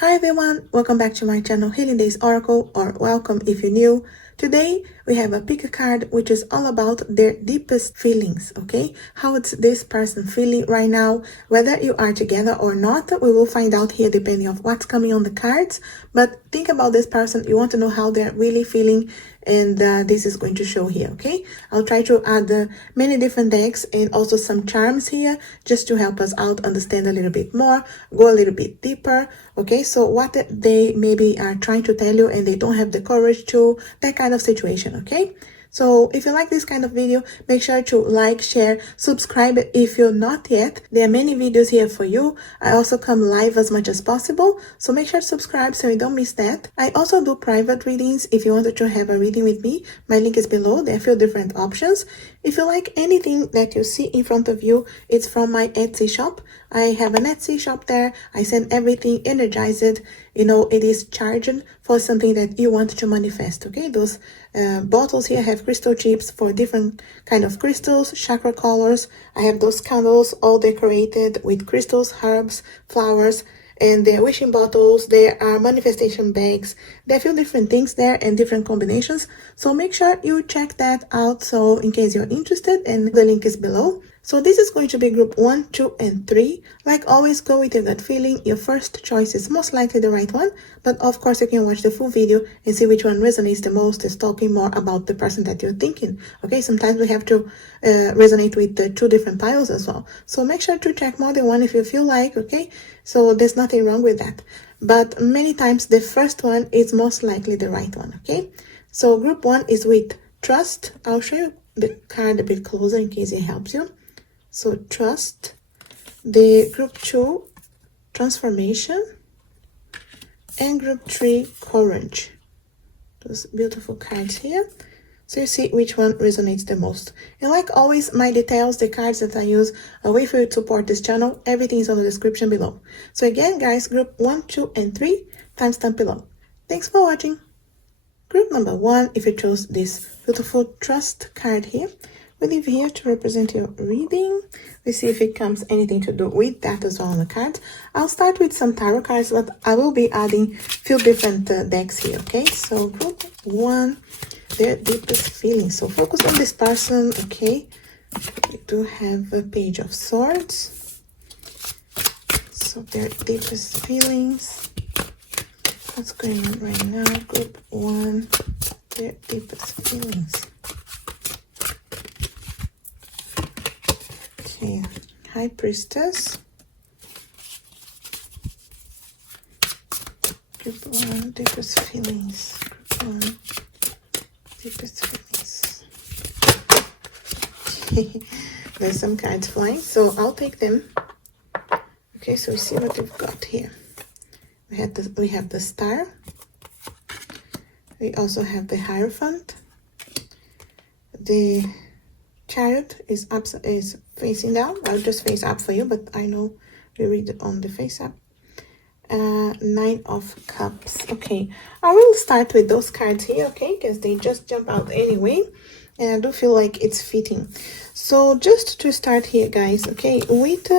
Hi everyone, welcome back to my channel Healing Days Oracle, or welcome if you're new. Today we have a pick a card which is all about their deepest feelings, okay? How it's this person feeling right now, whether you are together or not, we will find out here depending on what's coming on the cards. But think about this person, you want to know how they're really feeling, and this is going to show here, okay? I'll try to add many different decks and also some charms here just to help us out understand a little bit more, go a little bit deeper, okay? So what they maybe are trying to tell you and they don't have the courage to, that kind of situation, okay? So if you like this kind of video, make sure to like, share, subscribe if you're not yet. There are many videos here for you. I also come live as much as possible, so make sure to subscribe so you don't miss that. I also do private readings. If you wanted to have a reading with me, my link is below. There are a few different options. If you like anything that you see in front of you, it's from my Etsy shop. I have an Etsy shop there. I send everything energized. You know, it is charged for something that you want to manifest, okay? Those bottles here have crystal chips for different kind of crystals, chakra colors. I have those candles all decorated with crystals, herbs, flowers, and they're wishing bottles. There are manifestation bags. There are a few different things there and different combinations. So make sure you check that out. So in case you're interested, and the link is below. So this is going to be group 1, 2, and 3. Like always, go with your gut feeling. Your first choice is most likely the right one, but of course you can watch the full video and see which one resonates the most, is talking more about the person that you're thinking. Okay, sometimes we have to resonate with the 2 different piles as well. So make sure to check more than one if you feel like, okay? So there's nothing wrong with that. But many times the first one is most likely the right one, okay? So group 1 is with trust. I'll show you the card a bit closer in case it helps you. So trust. The group 2, transformation, and group 3, courage. Those beautiful cards here. So you see which one resonates the most. And like always, my details, the cards that I use, a way for you to support this channel, everything is on the description below. So again, guys, group 1, 2, and 3, timestamp below. Thanks for watching. Group number 1, if you chose this beautiful trust card here, we leave here to represent your reading. We see if it comes anything to do with that as well on the cards. I'll start with some tarot cards, but I will be adding a few different decks here, okay? So group 1, their deepest feelings. So focus on this person, okay? We do have a Page of Swords. So their deepest feelings. What's going on right now? Group 1, their deepest feelings. Okay, High Priestess. Group 1, deepest feelings. Group 1, deepest feelings. There's some cards flying, so I'll take them. Okay, so we see what we've got here. We have the Star. We also have the Hierophant. The Chariot is facing down. I'll just face up for you, but I know we read it on the face up. 9 of Cups. Okay, I will start with those cards here, okay, because they just jump out anyway, and I do feel like it's fitting. So just to start here, guys, okay, with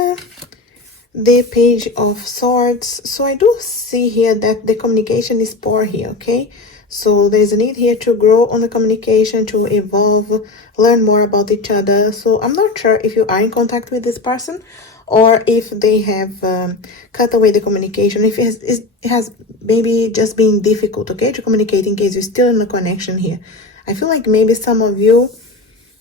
the Page of Swords, so I do see here that the communication is poor here, okay? So there's a need here to grow on the communication, to evolve, learn more about each other. So I'm not sure if you are in contact with this person or if they have cut away the communication, if it has maybe just been difficult, okay, to communicate in case you're still in a connection here. I feel like maybe some of you,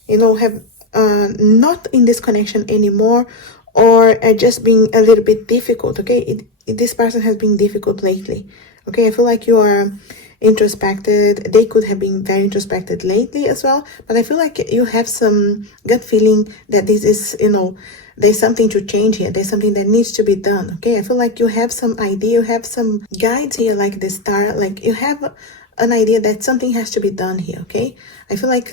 you know, have not in this connection anymore, or are just being a little bit difficult, okay? This person has been difficult lately, okay? I feel like you are introspected. They could have been very introspected lately as well, but I feel like you have some gut feeling that this is, you know, there's something to change here. There's something that needs to be done, okay? I feel like you have some idea, you have some guides here, like the Star, like you have an idea that something has to be done here, okay? I feel like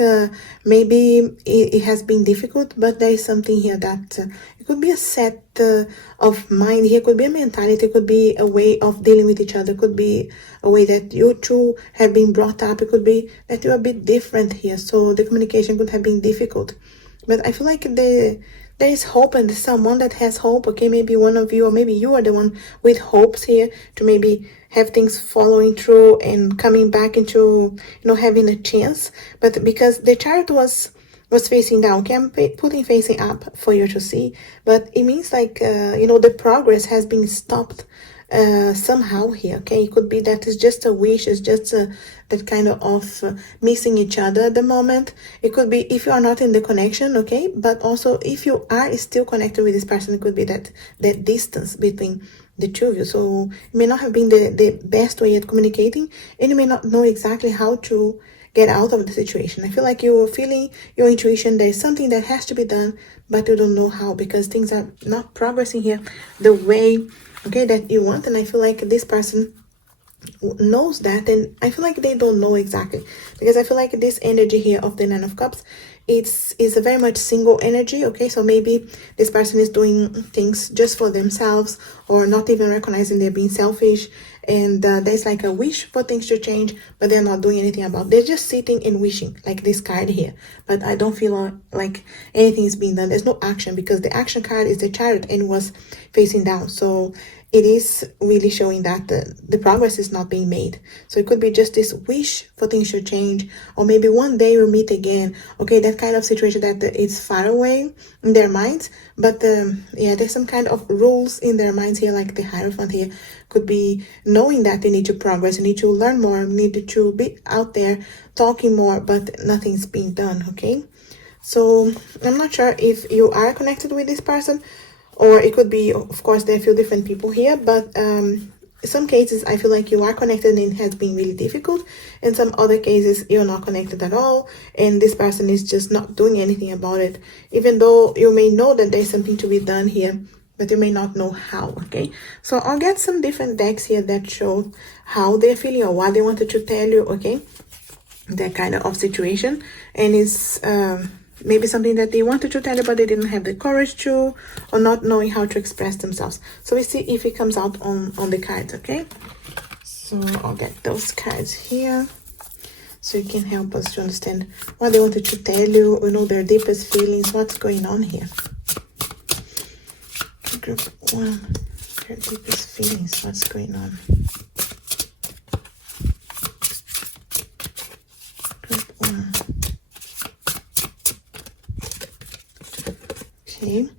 maybe it has been difficult, but there is something here that it could be a set of mind here, could be a mentality, could be a way of dealing with each other, could be a way that you two have been brought up, it could be that you're a bit different here, so the communication could have been difficult. But I feel like there is hope, and there's someone that has hope, okay? Maybe one of you, or maybe you are the one with hopes here to maybe have things following through and coming back into, having a chance. But because the chart was facing down, okay, I'm putting facing up for you to see, but it means like, the progress has been stopped somehow here, okay? It could be that it's just a wish, it's just that kind of missing each other at the moment. It could be if you are not in the connection, okay? But also if you are still connected with this person, it could be that distance between the two of you. So it may not have been the best way at communicating, and you may not know exactly how to get out of the situation. I feel like you're feeling your intuition, there's something that has to be done, but you don't know how, because things are not progressing here the way, okay, that you want. And I feel like this person knows that, and I feel like they don't know exactly, because I feel like this energy here of the Nine of Cups, is a very much single energy, okay? So maybe this person is doing things just for themselves, or not even recognizing they're being selfish, and there's like a wish for things to change, but they're not doing anything about it. They're just sitting and wishing, like this card here, but I don't feel like anything is being done. There's no action, because the action card is the Chariot and was facing down. So it is really showing that the progress is not being made. So it could be just this wish for things to change, or maybe one day we'll meet again, okay? That kind of situation that it's far away in their minds, but yeah, there's some kind of rules in their minds here, like the Hierophant here could be knowing that they need to progress, you need to learn more, need to be out there talking more, but nothing's being done, okay? So I'm not sure if you are connected with this person, or it could be, of course, there are a few different people here, but in some cases I feel like you are connected and it has been really difficult. In some other cases you're not connected at all, and this person is just not doing anything about it, even though you may know that there's something to be done here, but you may not know how, okay? So I'll get some different decks here that show how they're feeling or what they wanted to tell you, okay? That kind of situation, and it's maybe something that they wanted to tell you, but they didn't have the courage to, or not knowing how to express themselves. So we see if it comes out on the cards, okay? So I'll get those cards here, so you can help us to understand what they wanted to tell you, their deepest feelings, what's going on here. Group 1, their deepest feelings, what's going on. Group 1. Okay,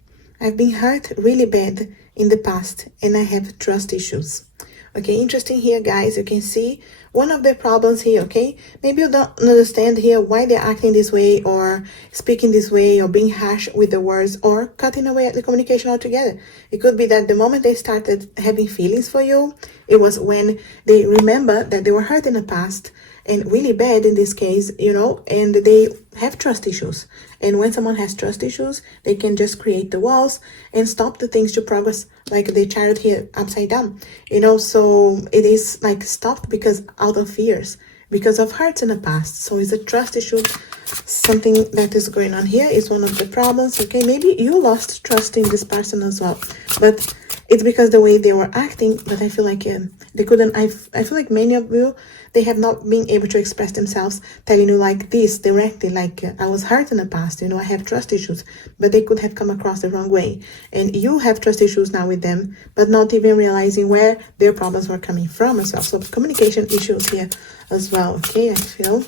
I've been hurt really bad in the past, and I have trust issues. Okay, interesting here, guys. You can see one of the problems here, okay? Maybe you don't understand here why they're acting this way, or speaking this way, or being harsh with the words, or cutting away at the communication altogether. It could be that the moment they started having feelings for you, it was when they remember that they were hurt in the past, and really bad in this case, and they have trust issues. And when someone has trust issues, they can just create the walls and stop the things to progress, like the Chariot here upside down, so it is like stopped because out of fears, because of hurts in the past. So it's a trust issue. Something that is going on here is one of the problems, okay? Maybe you lost trust in this person as well, but it's because the way they were acting. But I feel like they couldn't, I feel like many of you, they have not been able to express themselves, telling you like this directly, like I was hurt in the past, I have trust issues, but they could have come across the wrong way. And you have trust issues now with them, but not even realizing where their problems were coming from as well. So communication issues here as well, okay? I feel.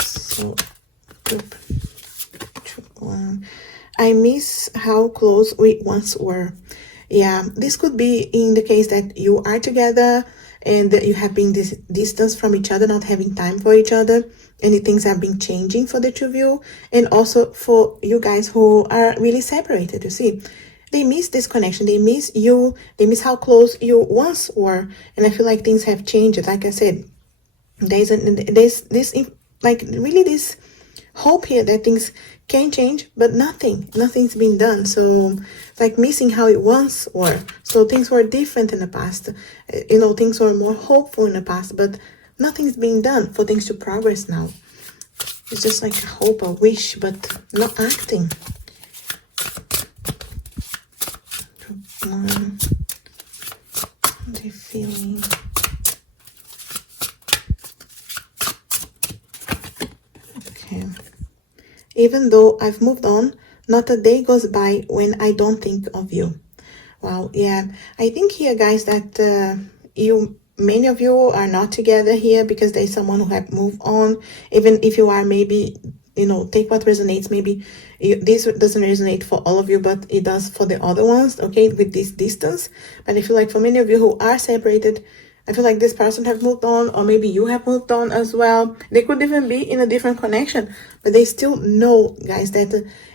So, group 1. I miss how close we once were. Yeah, this could be in the case that you are together and that you have been this distance from each other, not having time for each other, and things have been changing for the two of you, and also for you guys who are really separated. You see, they miss this connection, they miss you, they miss how close you once were, and I feel like things have changed. Like I said, there's this like really this hope here that things can change, but nothing's been done. So like missing how it once were. So things were different in the past, things were more hopeful in the past, but nothing's being done for things to progress now. It's just like a hope, a wish, but not acting. What are you feeling? Okay. Even though I've moved on, Not a day goes by when I don't think of you. Wow, yeah. I think here, guys, that many of you are not together here because there's someone who have moved on. Even if you are, maybe, take what resonates. Maybe this doesn't resonate for all of you, but it does for the other ones, okay, with this distance. But I feel like for many of you who are separated, I feel like this person have moved on, or maybe you have moved on as well. They could even be in a different connection, but they still know, guys, that,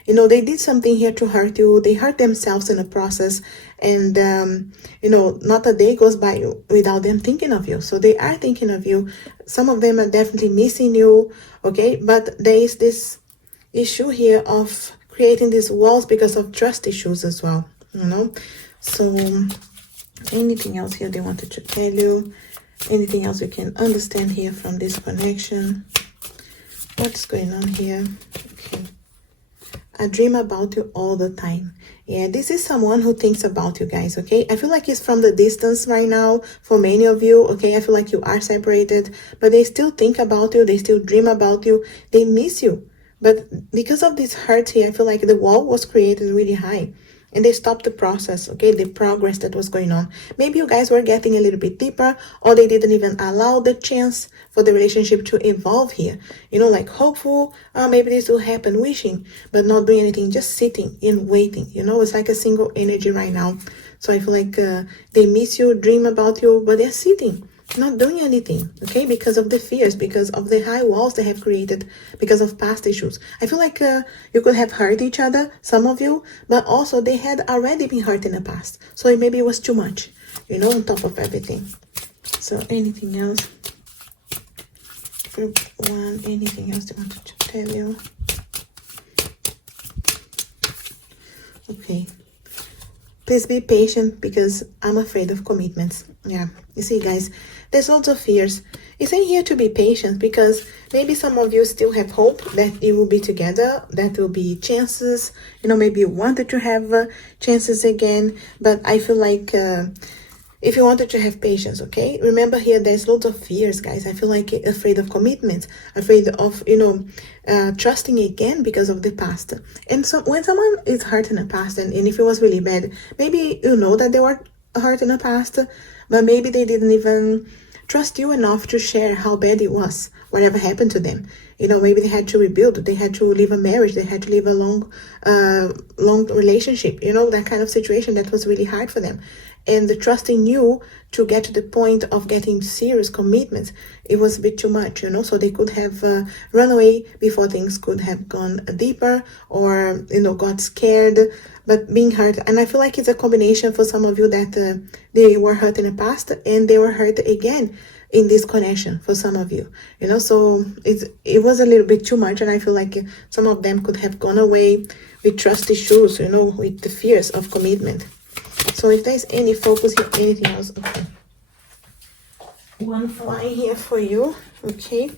they did something here to hurt you. They hurt themselves in the process. And, not a day goes by without them thinking of you. So they are thinking of you. Some of them are definitely missing you, okay? But there is this issue here of creating these walls because of trust issues as well, So anything else here they wanted to tell you? Anything else you can understand here from this connection? What's going on here? Okay. I dream about you all the time. Yeah, this is someone who thinks about you guys, okay? I feel like it's from the distance right now for many of you, okay? I feel like you are separated, but they still think about you. They still dream about you. They miss you. But because of this hurt here, I feel like the wall was created really high. And they stopped the process, okay, the progress that was going on. Maybe you guys were getting a little bit deeper, or they didn't even allow the chance for the relationship to evolve here. Like hopeful, maybe this will happen, wishing, but not doing anything, just sitting and waiting. It's like a single energy right now. So I feel like they miss you, dream about you, but they're sitting, not doing anything, okay, because of the fears, because of the high walls they have created, because of past issues. I feel like you could have hurt each other, some of you, but also they had already been hurt in the past. So maybe it was too much, on top of everything. So anything else? Group 1, anything else they wanted to tell you? Okay. Please be patient because I'm afraid of commitments. Yeah, you see, guys, there's lots of fears. It's in here to be patient because maybe some of you still have hope that you will be together, that will be chances. Maybe you wanted to have chances again, but I feel like if you wanted to have patience, okay? Remember here, there's lots of fears, guys. I feel like afraid of commitments, afraid of, trusting again because of the past. And so when someone is hurt in the past, and if it was really bad, maybe you know that they were hurt in the past, but maybe they didn't even trust you enough to share how bad it was, whatever happened to them. Maybe they had to rebuild, they had to leave a marriage, they had to leave a long relationship, that kind of situation that was really hard for them. And the trusting you to get to the point of getting serious commitments, it was a bit too much, so they could have run away before things could have gone deeper, or, got scared, but being hurt. And I feel like it's a combination for some of you that they were hurt in the past and they were hurt again in this connection for some of you, so it was a little bit too much. And I feel like some of them could have gone away with trust issues, with the fears of commitment. So if there's any focus here, anything else, okay. One flying here for you, okay.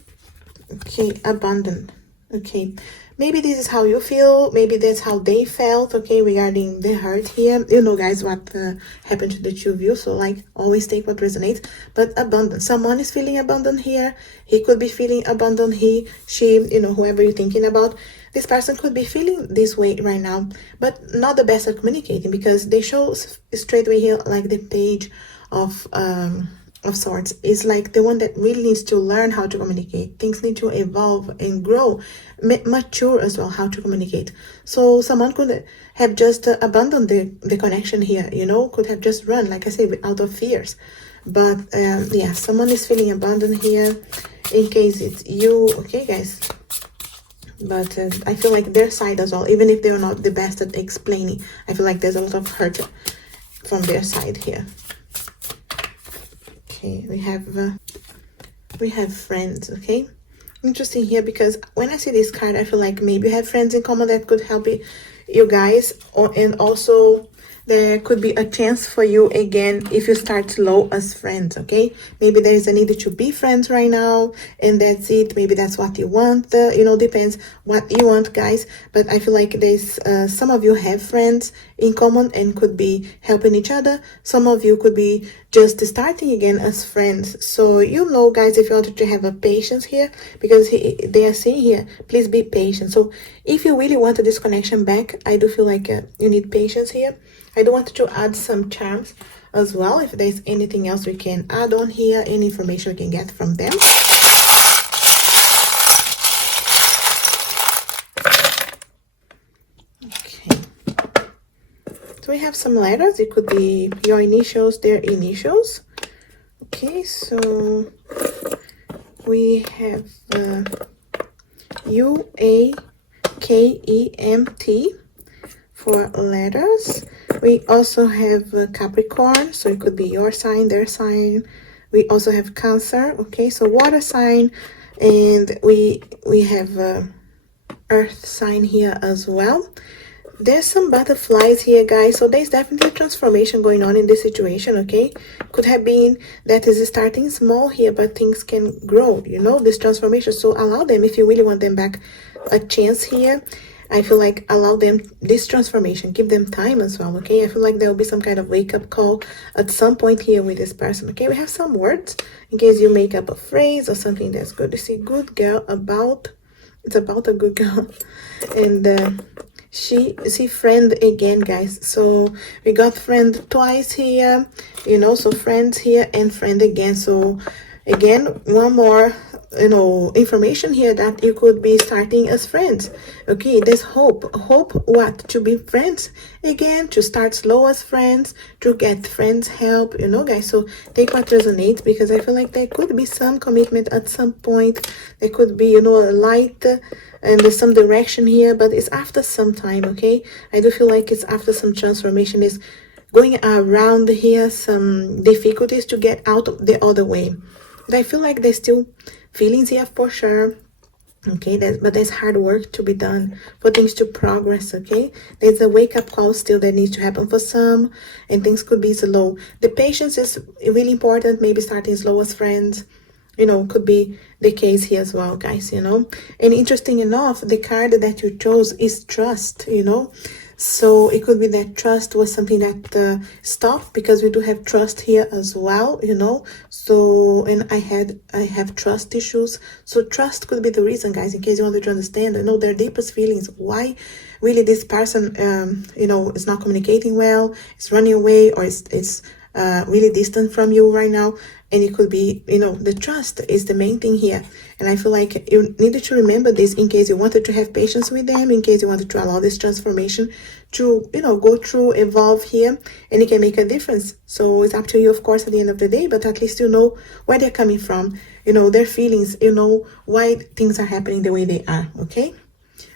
Okay, abandoned, okay. Maybe this is how you feel, maybe that's how they felt, okay, regarding the hurt here. Guys, what happened to the two of you, so like always take what resonates. But abandoned, someone is feeling abandoned here. He could be feeling abandoned, he, she, whoever you're thinking about. This person could be feeling this way right now, but not the best at communicating, because they show straight away here like the page of sorts is like the one that really needs to learn how to communicate. Things need to evolve and grow, mature as well, how to communicate. So someone could have just abandoned the connection here, could have just run, like I said, out of fears. But yeah, someone is feeling abandoned here, in case it's you, okay, guys. But I feel like their side as well, even if they're not the best at explaining, I feel like there's a lot of hurt from their side here. Okay, we have friends, okay? Interesting here, because when I see this card, I feel like maybe you have friends in common that could help you guys, and also there could be a chance for you again if you start slow as friends, okay? Maybe there is a need to be friends right now, and that's it. Maybe that's what you want, depends what you want, guys. But I feel like there's some of you have friends in common and could be helping each other. Some of you could be just starting again as friends. So you know, guys, if you wanted to have a patience here, because they are saying here, please be patient. So if you really want this connection back, I do feel like you need patience here. I do want to add some charms as well, if there's anything else we can add on here, any information we can get from them. Okay, so we have some letters. It could be your initials, their initials. Okay, so we have U-A-K-E-M-T for letters. We also have Capricorn, so it could be your sign, their sign. We also have Cancer, okay, so water sign, and we have earth sign here as well. There's some butterflies here, guys, so there's definitely transformation going on in this situation, okay? Could have been that is starting small here, but things can grow, you know, this transformation. So allow them, if you really want them back, a chance here. I feel like allow them this transformation, give them time as well, okay? I feel like there will be some kind of wake-up call at some point here with this person, okay? We have some words in case you make up a phrase or something that's good. You see, good girl, about, it's about a good girl. And she friend again, guys. So we got friend twice here, you know, so friends here and friend again. So again, one more, you know, information here that you could be starting as friends. Okay, there's hope. What? To be friends again, to start slow as friends, to get friends help, you know, guys. So take what resonates, because I feel like there could be some commitment at some point. There could be, you know, a light and there's some direction here, but it's after some time, okay? I do feel like it's after some transformation is going around here, some difficulties to get out the other way. But I feel like there's still feelings here for sure, okay? But there's hard work to be done for things to progress, okay? There's a wake-up call still that needs to happen for some, and things could be slow. The patience is really important, maybe starting slow as friends, you know, could be the case here as well, guys, you know. And interesting enough, the card that you chose is trust, you know. So it could be that trust was something that stopped, because we do have trust here as well, you know. So, and I have trust issues. So trust could be the reason, guys, in case you wanted to understand, you know, their deepest feelings. Why really this person, you know, is not communicating well, is running away, or it's really distant from you right now. And it could be, you know, the trust is the main thing here. And I feel like you needed to remember this in case you wanted to have patience with them, in case you wanted to allow this transformation to, you know, go through, evolve here, and it can make a difference. So it's up to you, of course, at the end of the day, but at least you know where they're coming from, you know, their feelings, you know, why things are happening the way they are, okay?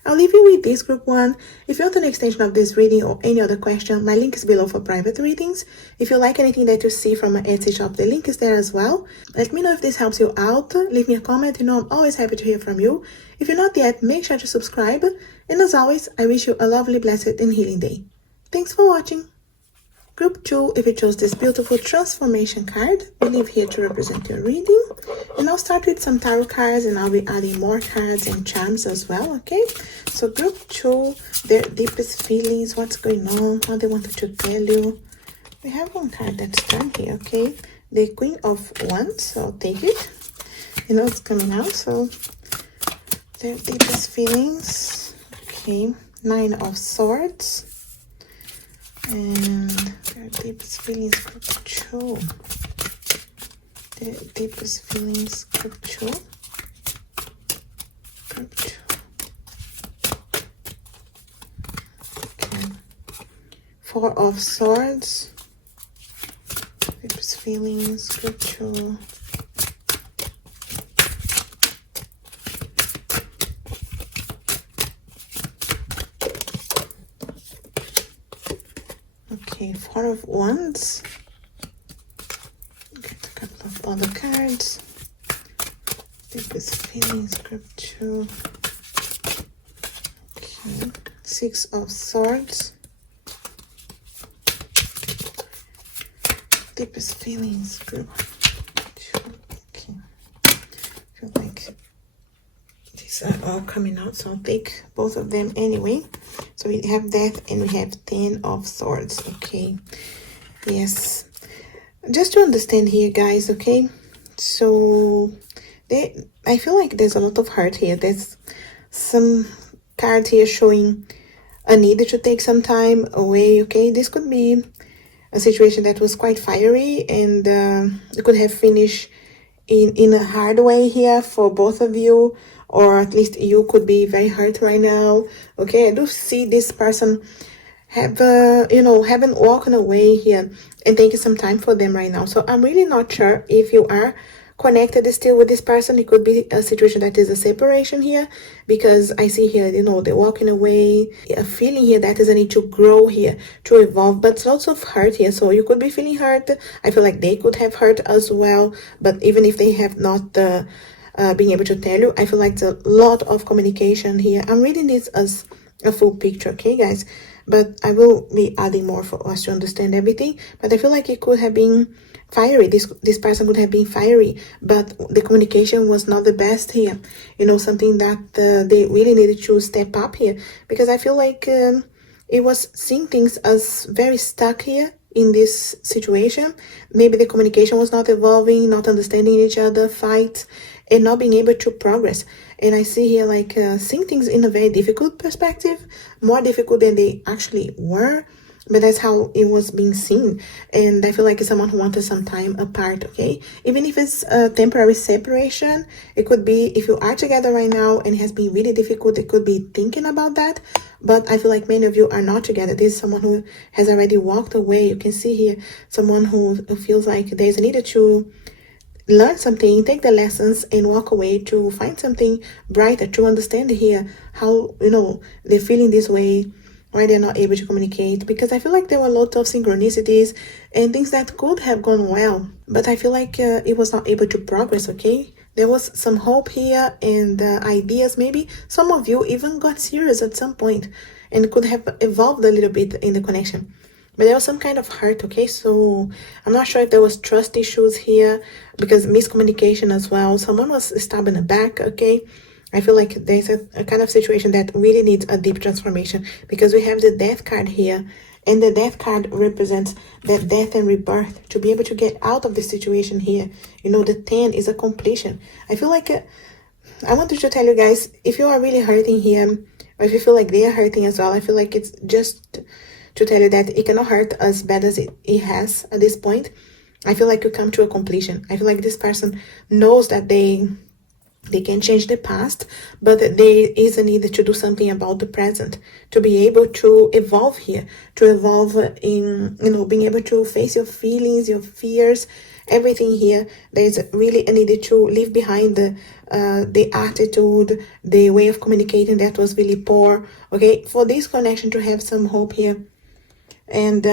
I'll leave you with this group one. If you want an extension of this reading or any other question, my link is below for private readings. If you like anything that you see from my Etsy shop, the link is there as well. Let me know if this helps you out. Leave me a comment. You know, I'm always happy to hear from you. If you're not yet, make sure to subscribe. And as always, I wish you a lovely, blessed, and healing day. Thanks for watching. Group 2, if you chose this beautiful transformation card, we leave here to represent your reading. And I'll start with some tarot cards, and I'll be adding more cards and charms as well, okay? So group 2, their deepest feelings, what's going on, how they wanted to tell you. We have one card that's done here, okay? The Queen of Wands, so I'll take it. You know it's coming out, so their deepest feelings, okay? 9 of Swords. And their deepest feelings, group 2. Their deepest feelings, group 2. Group 2. Okay. 4 of Swords. Deepest feelings, group 2. Okay, 4 of Wands. Get a couple of other cards. Deepest feelings, group 2. Okay, 6 of Swords. Deepest feelings, group 2. Okay, I feel like these are all coming out, so I'll take both of them anyway. So we have Death and we have 10 of Swords, okay? Yes. Just to understand here, guys, okay? So I feel like there's a lot of hurt here. There's some card here showing a need to take some time away, okay? This could be a situation that was quite fiery, and it could have finished in a hard way here for both of you, or at least you could be very hurt right now, okay? I do see this person have haven't walking away here and taking some time for them right now. So I'm really not sure if you are connected still with this person. It could be a situation that is a separation here, because I see here, they're walking away, a feeling here that is a need to grow here, to evolve, but lots of hurt here. So you could be feeling hurt. I feel like they could have hurt as well, but even if they have not being able to tell you, I feel like it's a lot of communication here. I'm reading this as a full picture, okay, guys? But I will be adding more for us to understand everything. But I feel like it could have been fiery. This person could have been fiery, but the communication was not the best here. Something that they really needed to step up here, because I feel like it was seeing things as very stuck here in this situation. Maybe the communication was not evolving, not understanding each other, fights, and not being able to progress. And I see here like seeing things in a very difficult perspective, more difficult than they actually were, but that's how it was being seen. And I feel like it's someone who wanted some time apart, okay? Even if it's a temporary separation, it could be, if you are together right now and it has been really difficult, it could be thinking about that. But I feel like many of you are not together. This is someone who has already walked away. You can see here someone who feels like there's a need to learn something, take the lessons, and walk away to find something brighter, to understand here how, they're feeling this way, why they're not able to communicate. Because I feel like there were a lot of synchronicities and things that could have gone well, but I feel like it was not able to progress, okay? There was some hope here and ideas. Maybe some of you even got serious at some point and could have evolved a little bit in the connection. But there was some kind of hurt, okay? So I'm not sure if there was trust issues here, because miscommunication as well. Someone was stabbed in the back, okay? I feel like there's a kind of situation that really needs a deep transformation, because we have the death card here, and the death card represents that death and rebirth, to be able to get out of the situation here. The 10 is a completion. I feel like I wanted to tell you guys, if you are really hurting here, or if you feel like they are hurting as well, I feel like it's just to tell you that it cannot hurt as bad as it has at this point. I feel like you come to a completion. I feel like this person knows that they can change the past, but there is a need to do something about the present, to be able to evolve here, to evolve in, being able to face your feelings, your fears, everything here. There's really a need to leave behind the attitude, the way of communicating that was really poor, okay? For this connection to have some hope here. And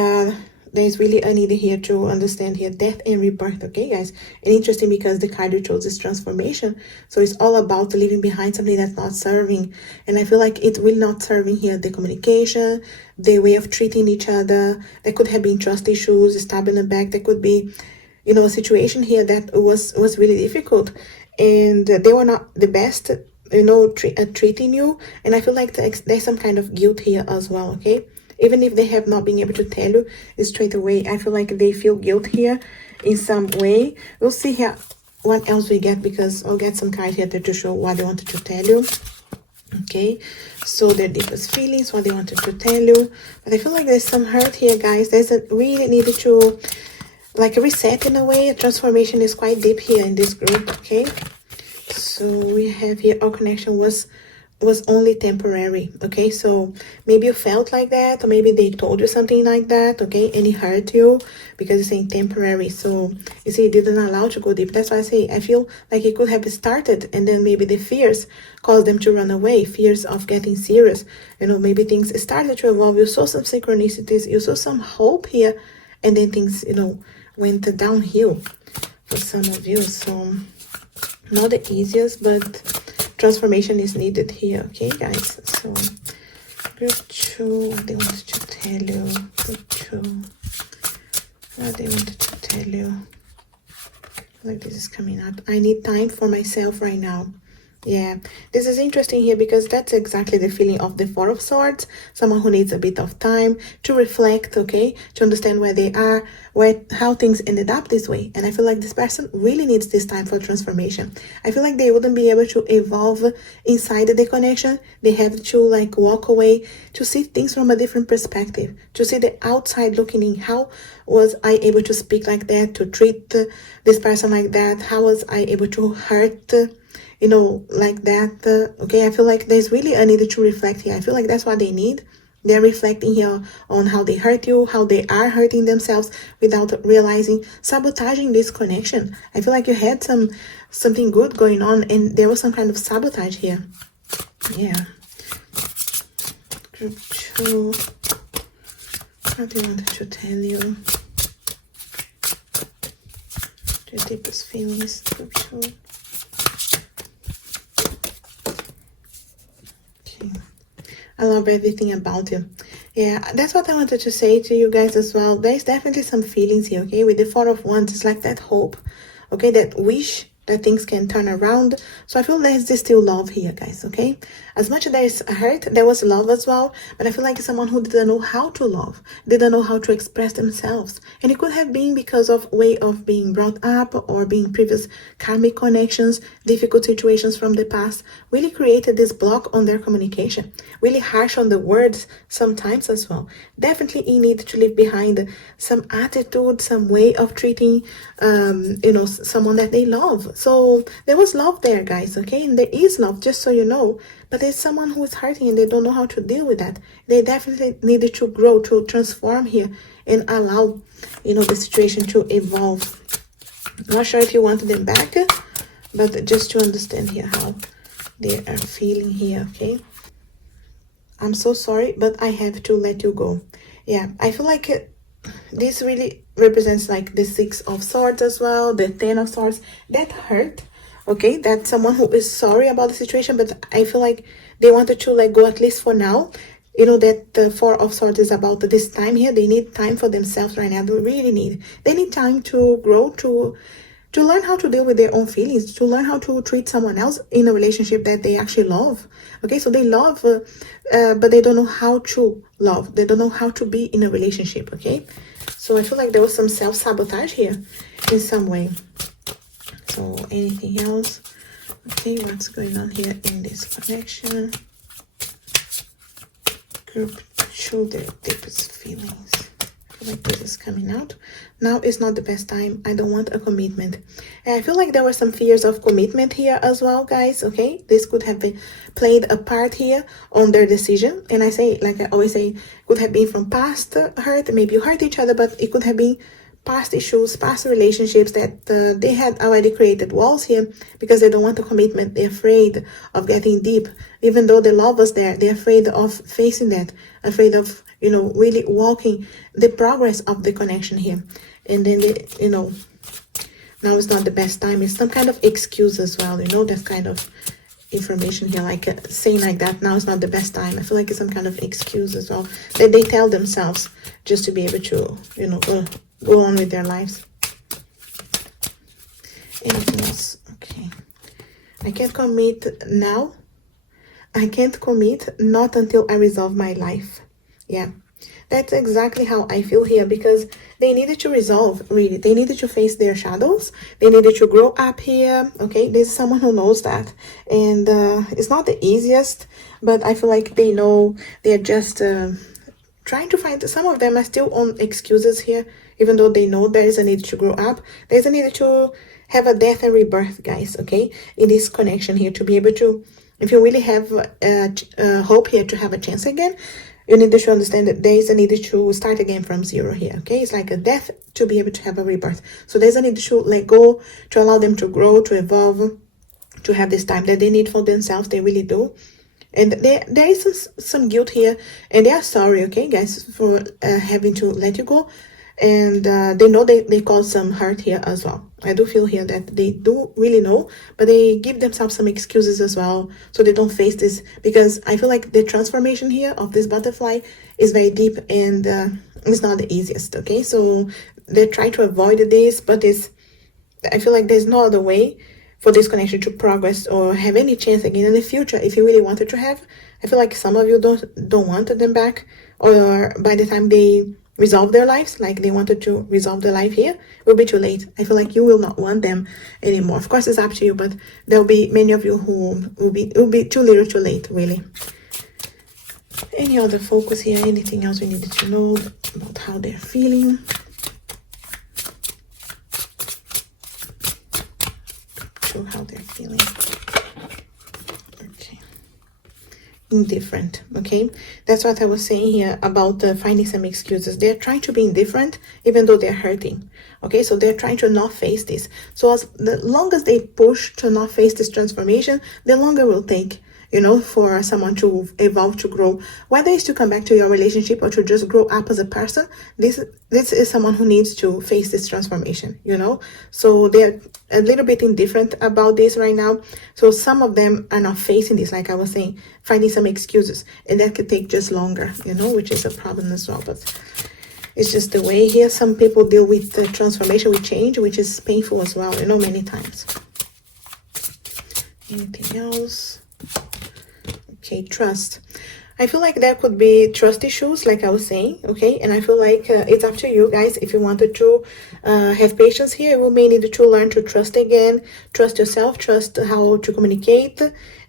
there's really a need here to understand here death and rebirth, okay, guys? And interesting, because the card you chose is transformation. So it's all about leaving behind something that's not serving. And I feel like it will not serving here the communication, the way of treating each other. There could have been trust issues, stabbing in the back. There could be, a situation here that was really difficult. And they were not the best, treating you. And I feel like there's some kind of guilt here as well, okay? Even if they have not been able to tell you straight away, I feel like they feel guilt here in some way. We'll see here what else we get, because I'll get some cards here to show what they wanted to tell you. Okay, so their deepest feelings, what they wanted to tell you. But I feel like there's some hurt here, guys. There's a really needed to like reset in a way. A transformation is quite deep here in this group, okay? So we have here our connection was only temporary, okay? So maybe you felt like that, or maybe they told you something like that, okay? And it hurt you because it's saying temporary. So you see, it didn't allow to go deep. That's why I say I feel like it could have started, and then maybe the fears caused them to run away, fears of getting serious. Maybe things started to evolve. You saw some synchronicities, you saw some hope here, and then things, went downhill for some of you. So not the easiest, but transformation is needed here, okay, guys? So group 2, what they wanted to tell you. Group 2, what they wanted to tell you. Like this is coming up. I need time for myself right now. Yeah, this is interesting here because that's exactly the feeling of the Four of Swords. Someone who needs a bit of time to reflect, okay, to understand where they are, how things ended up this way. And I feel like this person really needs this time for transformation. I feel like they wouldn't be able to evolve inside the connection. They have to like walk away to see things from a different perspective, to see the outside looking in. How was I able to speak like that, to treat this person like that? How was I able to hurt? Like that. Okay, I feel like there's really a need to reflect here. I feel like that's what they need. They're reflecting here on how they hurt you, how they are hurting themselves without realizing, sabotaging this connection. I feel like you had something good going on and there was some kind of sabotage here. Yeah. Group 2. What do you want to tell you? Your deepest feelings, group 2. I love everything about you. Yeah, that's what I wanted to say to you guys as well. There's definitely some feelings here, okay? With the Four of Wands, it's like that hope, okay? That wish that things can turn around. So I feel there's still love here, guys, okay? As much as there's hurt, there was love as well. But I feel like someone who didn't know how to love, didn't know how to express themselves. And it could have been because of way of being brought up or being previous karmic connections, difficult situations from the past, really created this block on their communication. Really harsh on the words sometimes as well. Definitely you need to leave behind some attitude, some way of treating, someone that they love. So there was love there, guys, okay? And there is love, just so you know. But there's someone who is hurting and they don't know how to deal with that. They definitely needed to grow, to transform here and allow, the situation to evolve. Not sure if you want them back, but just to understand here how they are feeling here, okay? I'm so sorry, but I have to let you go. Yeah, I feel like this really represents like the Six of Swords as well, the Ten of Swords. That hurt, okay? That's someone who is sorry about the situation, but I feel like they wanted to let go at least for now. That the Four of Swords is about this time here. They need time for themselves right now. They need time to grow, to learn how to deal with their own feelings, to learn how to treat someone else in a relationship that they actually love. Okay, so they love, but they don't know how to love. They don't know how to be in a relationship, okay? So I feel like there was some self-sabotage here in some way. So anything else? Okay, what's going on here in this connection? Group 2, their deepest feelings. Like this is coming out. Now is not the best time. I don't want a commitment. And I feel like there were some fears of commitment here as well, guys, okay? This could have been played a part here on their decision. And I say, like I always say, could have been from past hurt. Maybe you hurt each other, but it could have been past issues, past relationships that they had already created walls here because they don't want a commitment. They're afraid of getting deep. Even though the love was there, they're afraid of facing that, afraid of, really walking the progress of the connection here. And then, now is not the best time. It's some kind of excuse as well, that kind of information here, like saying like that, now is not the best time. I feel like it's some kind of excuse as well that they tell themselves just to be able to, go on with their lives. Anything else? Okay. I can't commit now. I can't commit, not until I resolve my life. Yeah. That's exactly how I feel here because they needed to resolve, really. They needed to face their shadows. They needed to grow up here, okay? There's someone who knows that. And it's not the easiest, but I feel like they know they're just trying to find. Some of them are still on excuses here, even though they know there is a need to grow up. There's a need to have a death and rebirth, guys, okay? In this connection here, to be able to, if you really have hope here to have a chance again, you need to understand that there is a need to start again from zero here, okay? It's like a death to be able to have a rebirth. So there's a need to let go, to allow them to grow, to evolve, to have this time that they need for themselves. They really do. And there is some guilt here, and they are sorry, okay, guys, for having to let you go. And they know they caused some hurt here as well. I do feel here that they do really know, but they give themselves some excuses as well, so they don't face this. Because I feel like the transformation here of this butterfly is very deep, and it's not the easiest, okay? So they try to avoid this, but I feel like there's no other way for this connection to progress or have any chance again in the future, if you really wanted to have. I feel like some of you don't want them back, or by the time they resolve their lives, like they wanted to resolve their life here, it will be too late. I feel like you will not want them anymore. Of course, it's up to you, but there'll be many of you who it will be too little, too late, really. Any other focus here? Anything else we needed to know about how they're feeling? Show how they're feeling. Okay. Indifferent. Okay, that's what I was saying here about finding some excuses. They're trying to be indifferent even though they're hurting. Okay, so they're trying to not face this. So as the longer they push to not face this transformation, the longer it will take, you know, for someone to evolve, to grow, whether it's to come back to your relationship or to just grow up as a person. This is someone who needs to face this transformation, you know. So they're a little bit indifferent about this right now. So some of them are not facing this, like I was saying, finding some excuses, and that could take just longer, you know, which is a problem as well. But it's just the way here some people deal with the transformation, with change, which is painful as well, you know, many times. Anything else? Okay, trust. I feel like there could be trust issues, like I was saying, okay? And I feel like it's up to you guys. If you wanted to have patience here, you may need to learn to trust again, trust yourself, trust how to communicate.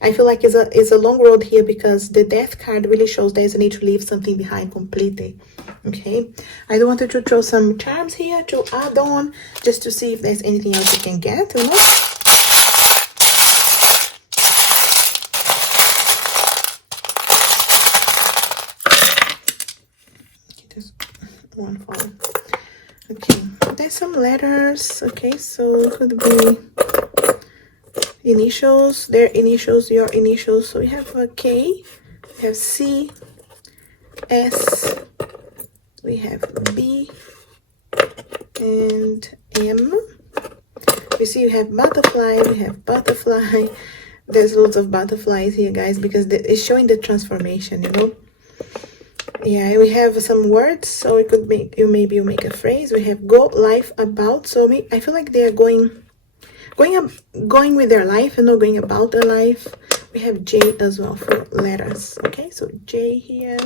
I feel like it's a long road here because the death card really shows there's a need to leave something behind completely, okay? I do want to throw some charms here to add on, just to see if there's anything else you can get, you know? One fall. Okay, there's some letters. Okay, so it could be initials, their initials, your initials. So we have a K, we have C, S, we have B, and M. We see we have butterfly, we have butterfly. There's lots of butterflies here, guys, because it's showing the transformation, you know. Yeah, we have some words, so it could make you, maybe you make a phrase. We have go, life, about. So I feel like they are going with their life, you know, going about their life. We have J as well for letters. Okay, so J here.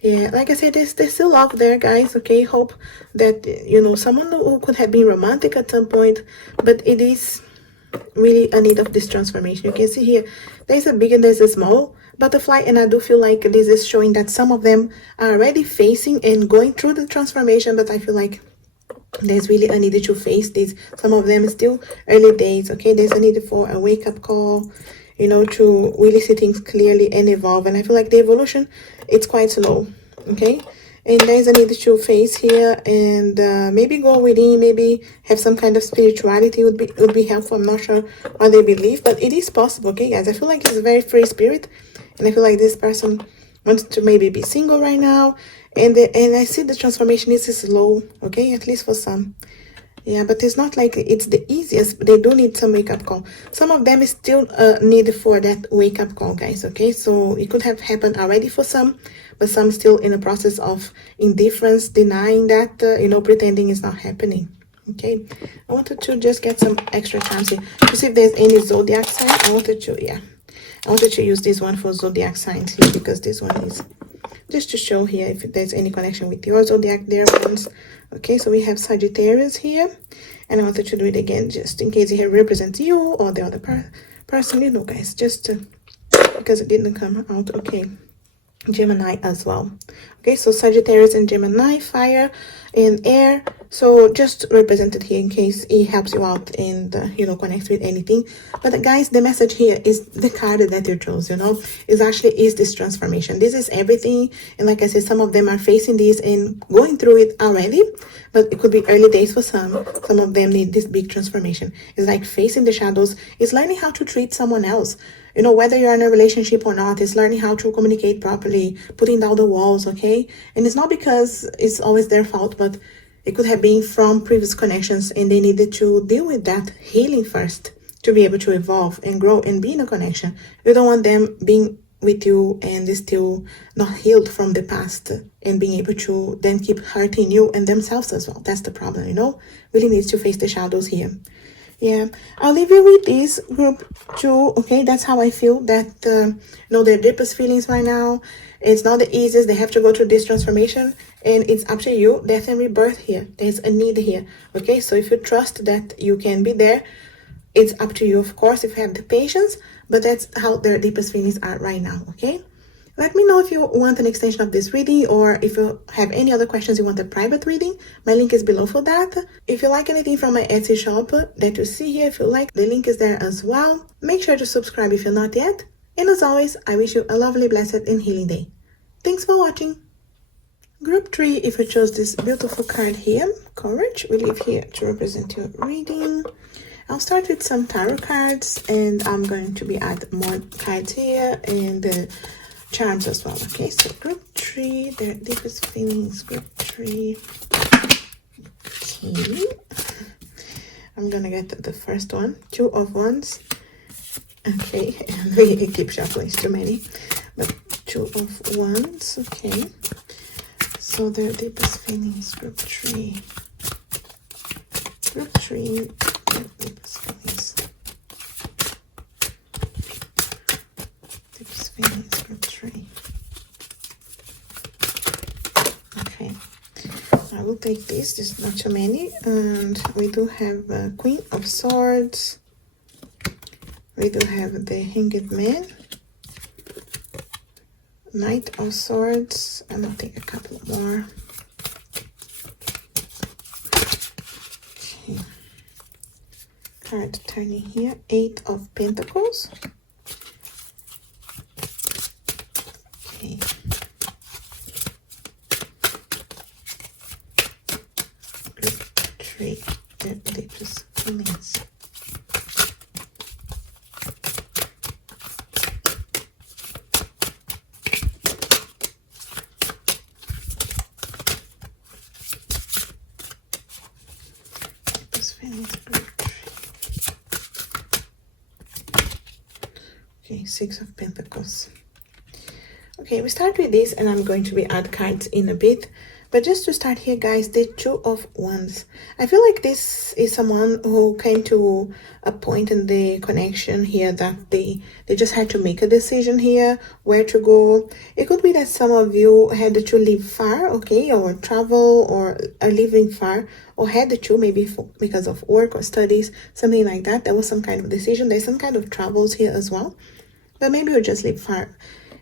Yeah, like I said, there's still love there, guys. Okay, hope that, you know, someone who could have been romantic at some point, but it is really a need of this transformation. You can see here there's a big and there's a small butterfly, and I do feel like this is showing that some of them are already facing and going through the transformation, but I feel like there's really a need to face this. Some of them still early days. Okay, there's a need for a wake-up call, you know, to really see things clearly and evolve. And I feel like the evolution, it's quite slow. Okay, and there's a need to face here, and maybe go within, maybe have some kind of spirituality would be helpful. I'm not sure what they believe, but it is possible. Okay, guys, I feel like it's a very free spirit, and I feel like this person wants to maybe be single right now, and I see the transformation is slow. Okay, at least for some. Yeah, but it's not like it's the easiest. They do need some wake-up call. Some of them is still need for that wake-up call, guys. Okay, so it could have happened already for some, but some still in the process of indifference, denying that, you know, pretending it's not happening. Okay, I wanted to just get some extra charms here to see if there's any zodiac sign. I wanted to use this one for zodiac signs here, because this one is just to show here if there's any connection with your zodiac, their ones. Okay, so we have Sagittarius here, and I wanted to do it again just in case it represents you or the other person, you know, guys, just because it didn't come out. Okay, Gemini as well. Okay, so Sagittarius and Gemini, fire and air. So just represented here in case it helps you out and you know, connects with anything. But guys, the message here is the card that you chose, you know, is this transformation. This is everything. And like I said, some of them are facing this and going through it already, but it could be early days for some. Some of them need this big transformation. It's like facing the shadows. It's learning how to treat someone else. You know, whether you're in a relationship or not, it's learning how to communicate properly, putting down the walls, okay? And it's not because it's always their fault, but it could have been from previous connections, and they needed to deal with that healing first to be able to evolve and grow and be in a connection. You don't want them being with you and still not healed from the past and being able to then keep hurting you and themselves as well. That's the problem, you know? Really needs to face the shadows here. Yeah, I'll leave you with this group too. Okay, that's how I feel. That their deepest feelings right now. It's not the easiest. They have to go through this transformation, and it's up to you. Death and rebirth here. There's a need here. Okay, so if you trust that you can be there, it's up to you, of course, if you have the patience. But that's how their deepest feelings are right now. Okay. Let me know if you want an extension of this reading, or if you have any other questions you want a private reading. My link is below for that. If you like anything from my Etsy shop that you see here, if you like, the link is there as well. Make sure to subscribe if you're not yet. And as always, I wish you a lovely, blessed, and healing day. Thanks for watching. Group 3, if you chose this beautiful card here, Courage, we leave here to represent your reading. I'll start with some tarot cards, and I'm going to be add more cards here, and charms as well. Okay, so group 3, their deepest feelings, group 3. Okay, I'm gonna get the first one, 2 of Wands. Okay, we keep shuffling, it's too many, but 2 of Wands. Okay, so their deepest feelings, group 3. Group 3, their deepest feelings. Deepest feelings, group 3. Okay, I will take this, just not too many. And we do have Queen of Swords. We do have the Hanged Man, Knight of Swords, and I'll take a couple more. Okay, card turning here, 8 of Pentacles. Okay. Group 3, the deepest feelings. Okay, 6 of Pentacles. Okay, we start with this, and I'm going to be add cards in a bit. But just to start here, guys, the 2 of Wands. I feel like this is someone who came to a point in the connection here that they just had to make a decision here, where to go. It could be that some of you had to live far, okay, or travel, or are living far, or had to maybe because of work or studies, something like that. There was some kind of decision. There's some kind of travels here as well. But maybe you just live far.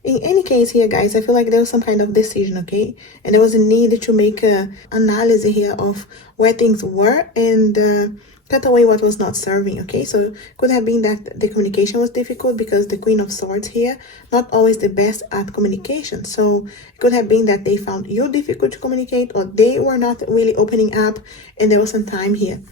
In any case here, guys, I feel like there was some kind of decision, okay? And there was a need to make a analysis here of where things were and cut away what was not serving, okay? So it could have been that the communication was difficult because the Queen of Swords here, not always the best at communication. So it could have been that they found you difficult to communicate, or they were not really opening up, and there was some time here.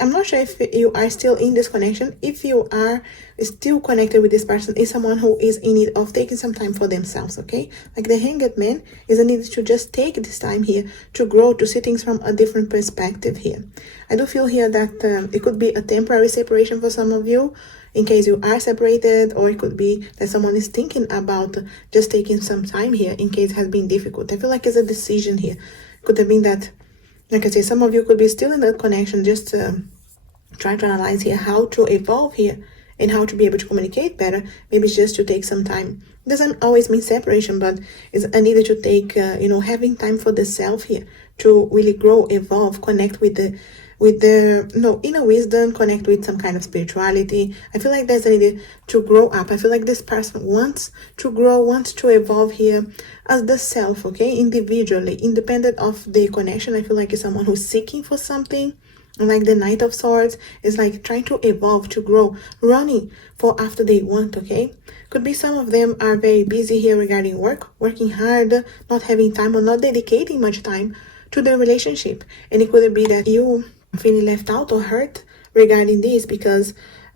I'm not sure if you are still in this connection. If you are still connected with this person, is someone who is in need of taking some time for themselves, okay? Like the Hanged Man is a need to just take this time here to grow, to see things from a different perspective here. I do feel here that it could be a temporary separation for some of you, in case you are separated, or it could be that someone is thinking about just taking some time here in case it has been difficult. I feel like it's a decision here. Could have been that, like I say, some of you could be still in that connection, just trying to analyze here how to evolve here and how to be able to communicate better. Maybe it's just to take some time. It doesn't always mean separation, but it's a need to take, having time for the self here to really grow, evolve, connect with the inner wisdom, connect with some kind of spirituality. I feel like there's a need to grow up. I feel like this person wants to grow, wants to evolve here as the self, okay, individually, independent of the connection. I feel like it's someone who's seeking for something. And like the Knight of Swords is like trying to evolve, to grow, running for after they want, okay? Could be some of them are very busy here regarding work, working hard, not having time or not dedicating much time to the relationship. And it could be that you feeling left out or hurt regarding this because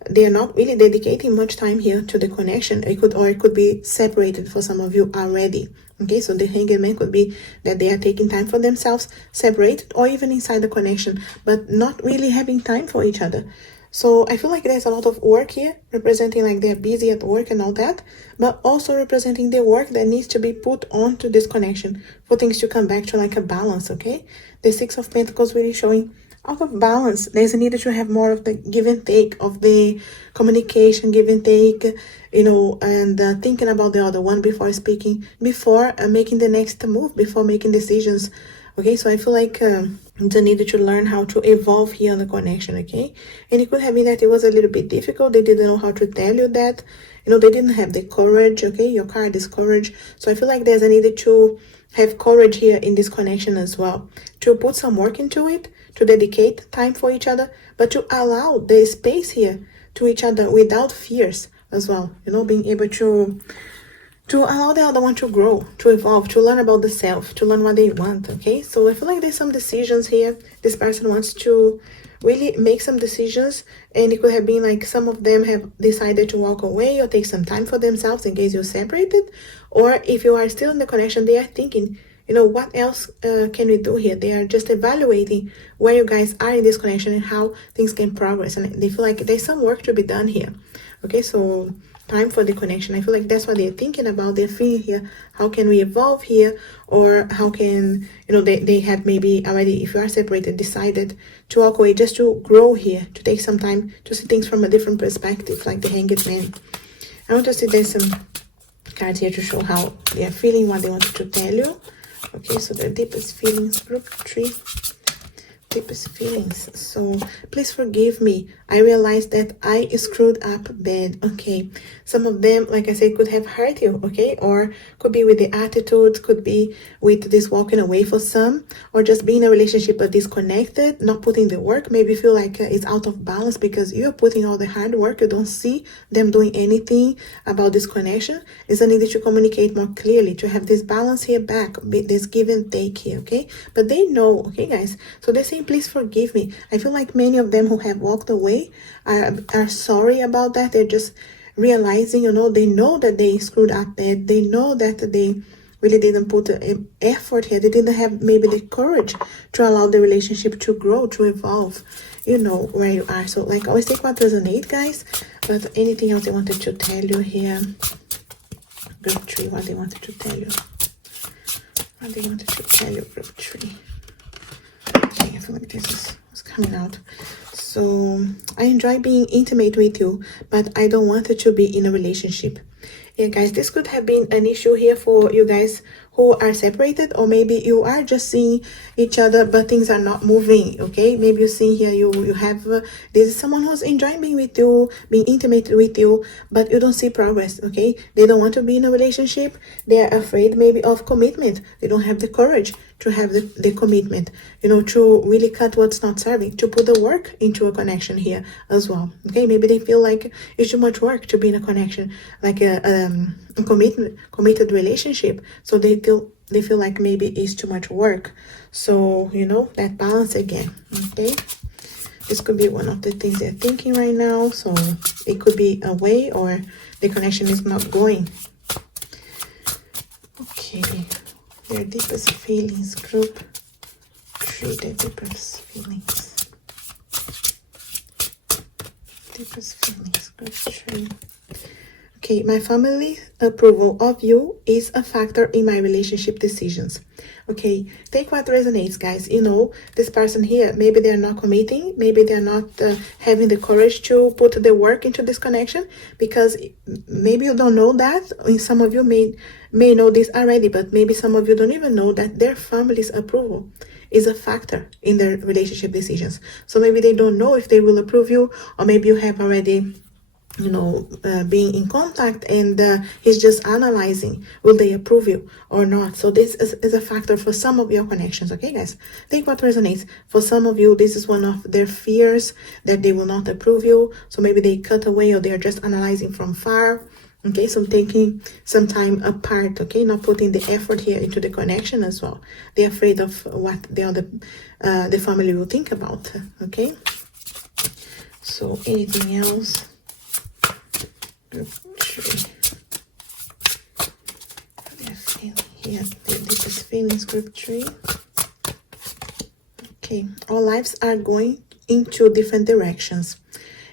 they are not really dedicating much time here to the connection. It could be separated for some of you already. Okay, so the Hanged Man could be that they are taking time for themselves, separated, or even inside the connection, but not really having time for each other. So I feel like there's a lot of work here, representing like they're busy at work and all that, but also representing the work that needs to be put onto this connection for things to come back to like a balance, okay? The 6 of Pentacles really showing out of balance. There's a need to have more of the give and take, of the communication, give and take, you know, and thinking about the other one before speaking, before making the next move, before making decisions. Okay, so I feel like the need to learn how to evolve here on the connection. Okay, and it could have been that it was a little bit difficult. They didn't know how to tell you that, you know, they didn't have the courage. Okay, your card is courage. So I feel like there's a need to have courage here in this connection as well, to put some work into it, to dedicate time for each other, but to allow the space here to each other without fears as well, you know, being able to allow the other one to grow, to evolve, to learn about the self, to learn what they want. Okay, so I feel like there's some decisions here. This person wants to really make some decisions, and it could have been like some of them have decided to walk away or take some time for themselves in case you're separated, or if you are still in the connection, they are thinking, you know, what else can we do here? They are just evaluating where you guys are in this connection and how things can progress, and they feel like there's some work to be done here. Okay, so time for the connection. I feel like that's what they're thinking about. They're feeling here, how can we evolve here, or how can, you know, they have maybe already, if you are separated, decided to walk away just to grow here, to take some time to see things from a different perspective, like the Hanged Man. I want to see there's some cards here to show how they are feeling, what they wanted to tell you. Okay, so the deepest feelings, group 3. Deepest feelings. So please forgive me, I realized that I screwed up bad. Okay, some of them, like I said, could have hurt you. Okay, or could be with the attitude, could be with this walking away for some, or just being in a relationship but disconnected, not putting the work. Maybe feel like it's out of balance because you're putting all the hard work, you don't see them doing anything about this connection. It's a need to communicate more clearly, to have this balance here back, this give and take here. Okay, but they know. Okay guys, so they're saying please forgive me. I feel like many of them who have walked away are sorry about that. They're just realizing, you know, they know that they screwed up bad. They know that they really didn't put effort here. They didn't have maybe the courage to allow the relationship to grow, to evolve, you know, where you are. So like always take what resonates, guys. But anything else they wanted to tell you here? Group 3, what they wanted to tell you. What they wanted to tell you, group 3. Okay, I feel like this is coming out. So I enjoy being intimate with you, but I don't want it to be in a relationship. Yeah guys, this could have been an issue here for you guys who are separated, or maybe you are just seeing each other but things are not moving. Okay, maybe you see here you have this is someone who's enjoying being with you, being intimate with you, but you don't see progress. Okay, they don't want to be in a relationship. They are afraid maybe of commitment. They don't have the courage to have the commitment, you know, to really cut what's not serving, to put the work into a connection here as well. Okay, maybe they feel like it's too much work to be in a connection, like a committed relationship, so they feel like maybe it's too much work. So, you know, that balance again. Okay, this could be one of the things they're thinking right now. So it could be a way, or the connection is not going. Okay, their deepest feelings, group 3, their deepest feelings. Deepest feelings, group 3. Okay, my family approval of you is a factor in my relationship decisions. Okay, take what resonates, guys. You know, this person here, maybe they're not committing, maybe they're not having the courage to put the work into this connection, because maybe you don't know that. And some of you may know this already, but maybe some of you don't even know that their family's approval is a factor in their relationship decisions. So maybe they don't know if they will approve you, or maybe you have already, you know, being in contact, and he's just analyzing, will they approve you or not. So this is a factor for some of your connections. Okay guys, think what resonates. For some of you, this is one of their fears, that they will not approve you, so maybe they cut away, or they're just analyzing from far. Okay, so taking some time apart. Okay, not putting the effort here into the connection as well. They're afraid of what the family will think about. Okay, so anything else? Group 3. They're feeling here, the deepest feelings, group 3. Okay, our lives are going into different directions.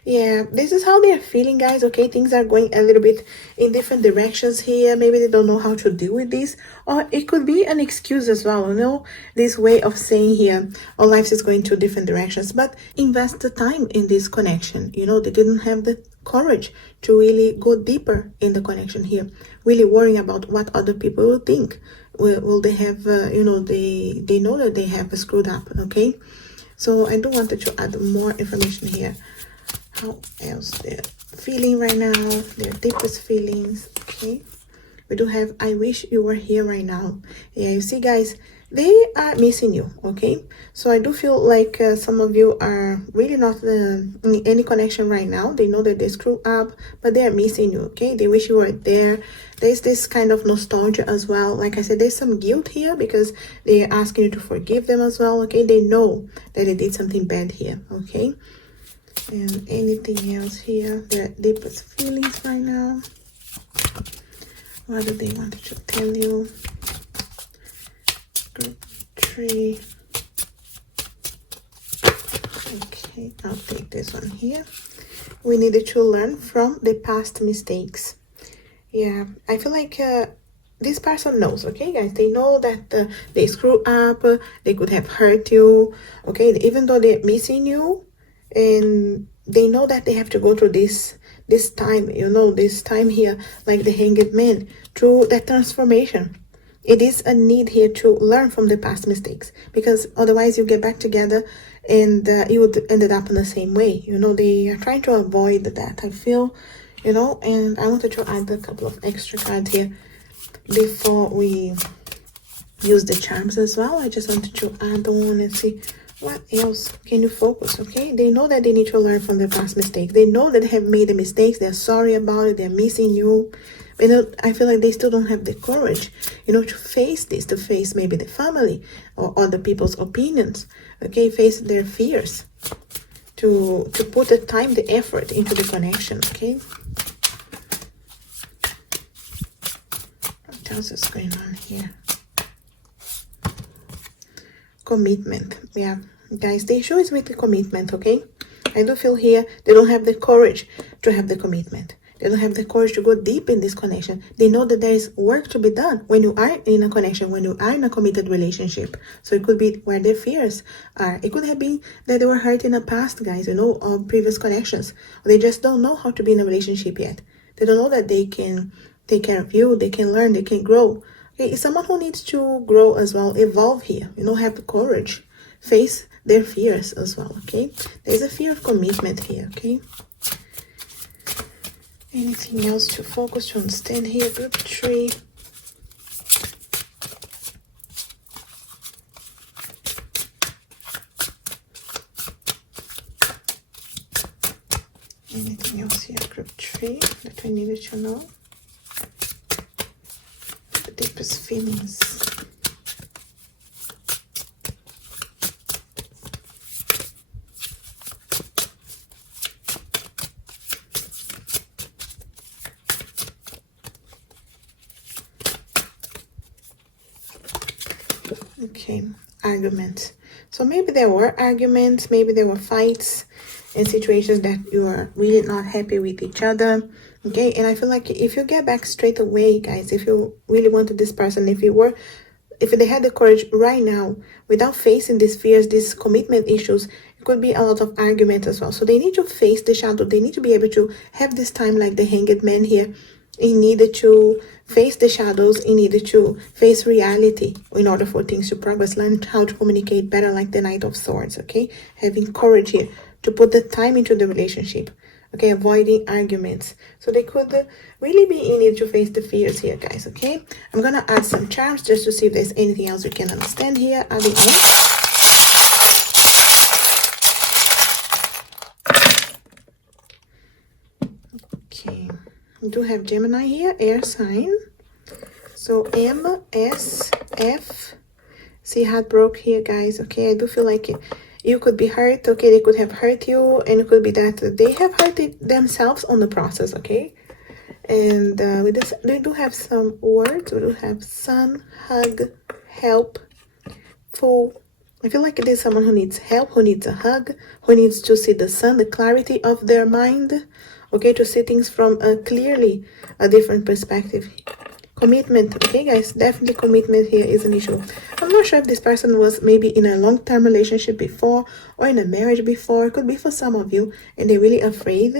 Yeah, this is how they're feeling, guys. Okay, things are going a little bit in different directions here. Maybe they don't know how to deal with this, or it could be an excuse as well, you know, this way of saying here, our lives is going to different directions. But invest the time in this connection. You know, they didn't have the courage to really go deeper in the connection here, really worrying about what other people will think. Will they have, you know, they know that they have screwed up, okay? So I do wanted to add more information here. How else they're feeling right now, their deepest feelings, okay? We do have, I wish you were here right now. Yeah, you see, guys, they are missing you, okay? So I do feel like some of you are really not in any connection right now. They know that they screw up, but they are missing you, okay? They wish you were there. There's this kind of nostalgia as well. Like I said, there's some guilt here because they're asking you to forgive them as well, okay? They know that they did something bad here, okay? And anything else here, their deepest feelings right now. What do they want to tell you? Group 3. Okay, I'll take this one here. We needed to learn from the past mistakes. Yeah, I feel like this person knows, okay, guys? They know that they screw up, they could have hurt you, okay? Even though they're missing you, and they know that they have to go through this time, you know, this time here, like the hanged man, through that transformation. It is a need here to learn from the past mistakes, because otherwise you get back together and you would ended up in the same way. You know, they are trying to avoid that, I feel, you know. And I wanted to add a couple of extra cards here before we use the charms as well. I just wanted to add one and see what else can you focus, okay? They know that they need to learn from their past mistakes. They know that they have made the mistakes. They're sorry about it. They're missing you. But I feel like they still don't have the courage, you know, to face this, to face maybe the family or other people's opinions, okay? Face their fears, to put the time, the effort into the connection, okay? What else is going on here? Commitment. Yeah, guys, the issue is with the commitment, okay? I do feel here they don't have the courage to have the commitment. They don't have the courage to go deep in this connection. They know that there is work to be done when you are in a connection, when you are in a committed relationship. So it could be where their fears are. It could have been that they were hurt in the past, guys, you know, or previous connections. Or they just don't know how to be in a relationship yet. They don't know that they can take care of you, they can learn, they can grow. Okay, it's someone who needs to grow as well, evolve here, you know, have the courage, face their fears as well, okay? There's a fear of commitment here, okay? Anything else to focus, to understand here? Group 3. Anything else here? Group 3 that I needed to know? The deepest feelings. Okay, arguments. So maybe there were arguments, maybe there were fights and situations that you are really not happy with each other, okay? And I feel like if you get back straight away, guys, if you really wanted this person, if they had the courage right now, without facing these fears, these commitment issues, it could be a lot of argument as well. So they need to face the shadow. They need to be able to have this time like the hanged man here. He needed to face the shadows. He needed to face reality in order for things to progress. Learn how to communicate better like the Knight of Swords, okay? Having courage here to put the time into the relationship, okay? Avoiding arguments. So they could really be in need to face the fears here, guys, okay? I'm going to add some charms just to see if there's anything else we can understand here. Adding on. Okay. We do have Gemini here, air sign. So M, S, F. See how it broke here, guys, okay? I do feel like you could be hurt, okay? They could have hurt you, and it could be that they have hurt themselves on the process, okay? And we do have some words. We do have sun, hug, help, full, I feel like it is someone who needs help, who needs a hug, who needs to see the sun, the clarity of their mind, okay, to see things from clearly a different perspective. Commitment, okay guys, definitely commitment here is an issue. I'm not sure if this person was maybe in a long-term relationship before or in a marriage before. It could be for some of you, and they're really afraid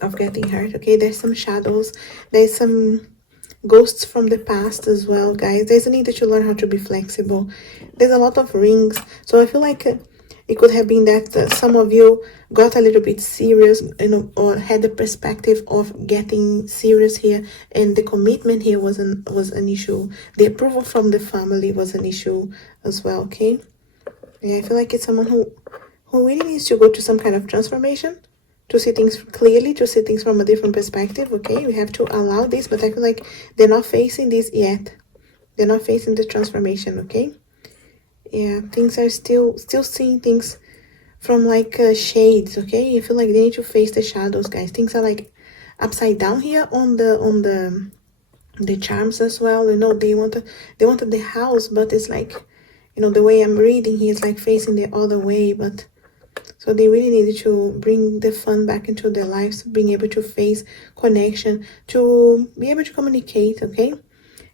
of getting hurt, okay? There's some shadows, there's some ghosts from the past as well, guys. There's a need that you learn how to be flexible. There's a lot of rings, so I feel like it could have been that some of you got a little bit serious, you know, or had the perspective of getting serious here, and the commitment here was an issue. The approval from the family was an issue as well, okay? Yeah, I feel like it's someone who really needs to go to some kind of transformation, to see things clearly, to see things from a different perspective, okay? We have to allow this, but I feel like they're not facing this yet. They're not facing the transformation, okay? Yeah, things are still seeing things from like shades, okay? You feel like they need to face the shadows, guys. Things are like upside down here on the charms as well. You know, they wanted the house, but it's like, you know, the way I'm reading here is like facing the other way, but so they really needed to bring the fun back into their lives, being able to face connection, to be able to communicate, okay?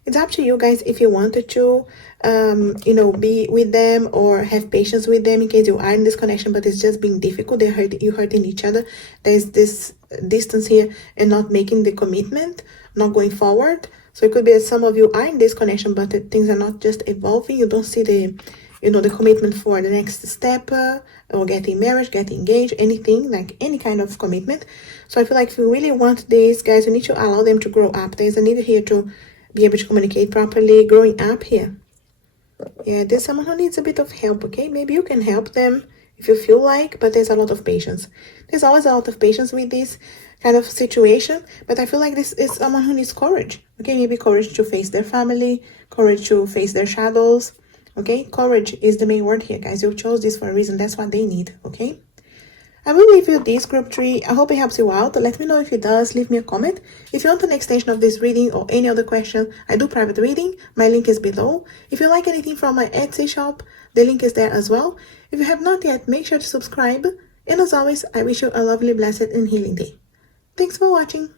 It's up to you guys if you wanted to, you know, be with them or have patience with them in case you are in this connection, but it's just being difficult. You hurting each other. There's this distance here and not making the commitment, not going forward. So it could be that some of you are in this connection, but things are not just evolving. You don't see the, you know, the commitment for the next step, or getting married, getting engaged, anything, like any kind of commitment. So I feel like if you really want this, guys, you need to allow them to grow up. There's a need here to be able to communicate properly, growing up here. Yeah, there's someone who needs a bit of help, okay? Maybe you can help them if you feel like, but there's a lot of patience. There's always a lot of patience with this kind of situation, but I feel like this is someone who needs courage, okay? Maybe courage to face their family, courage to face their shadows, okay? Courage is the main word here, guys. You chose this for a reason. That's what they need, okay? I will leave you this group tree. I hope it helps you out. Let me know if it does. Leave me a comment. If you want an extension of this reading or any other question, I do private reading. My link is below. If you like anything from my Etsy shop, the link is there as well. If you have not yet, make sure to subscribe. And as always, I wish you a lovely, blessed, and healing day. Thanks for watching.